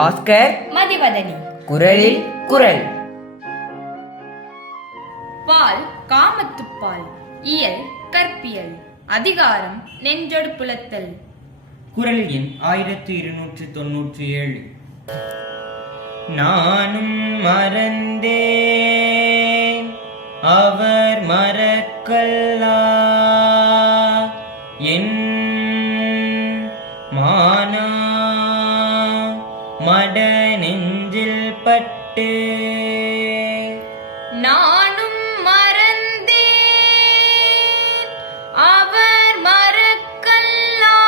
பாஸ்கர் மதிவதனி. குரலில் குரல். பால் காமத்துப்பால் இயல் கற்பியல் அதிகாரம் நெஞ்சொடு புலத்தல். குரல் எண் ஆயிரத்தி இருநூற்று தொன்னூற்றி ஏழு. நானும் மறந்தேன் அவர் மறக்கல்லா. என் மானா மட நெஞ்சில் பட்டு. நானும் மறந்தேன். அவர் மறக்கல்லா.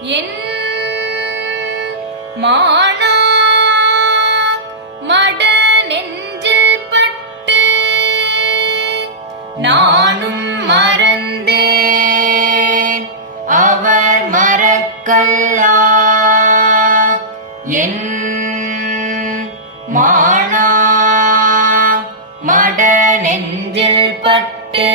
என் மானா மட நெஞ்சில் பட்டு. நானும் மறந்தேன். அவர் மறக்கல்லா. என் மானா மட நெஞ்சில் பட்டு.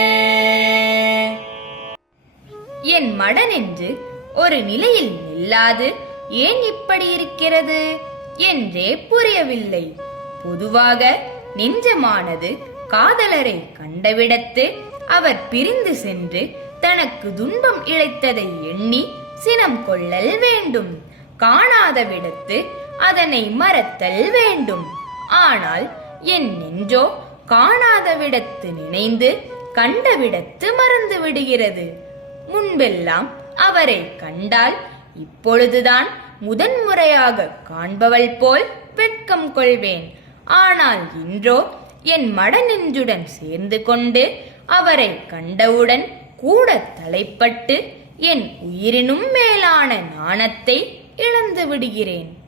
என் மடநெஞ்சு ஒரு நிலையில் நில்லாது. ஏன் இப்படி இருக்கிறது? என்றே புரியவில்லை. பொதுவாக நெஞ்சமானது காதலரை கண்டவிடத்து அவர் பிரிந்து சென்று தனக்கு துன்பம் இழைத்ததை எண்ணி சினம் கொள்ளல் வேண்டும். காணாத விடத்து அதனை மறத்தல் வேண்டும். ஆனால் என் நெஞ்சோ காணாத விடத்து நினைந்து கண்ட விடத்து மறந்து விடுகிறது. முன்பெல்லாம் அவரை கண்டால் இப்பொழுதுதான் முதன்முறையாக காண்பவள் போல் வெட்கம் கொள்வேன். ஆனால் இன்றோ என் மடநெஞ்சுடன் சேர்ந்து கொண்டு அவரை கண்டவுடன் கூட தலைப்பட்டு என் உயிரினும் மேலான நாணத்தை இழந்து விடுகிறேன்.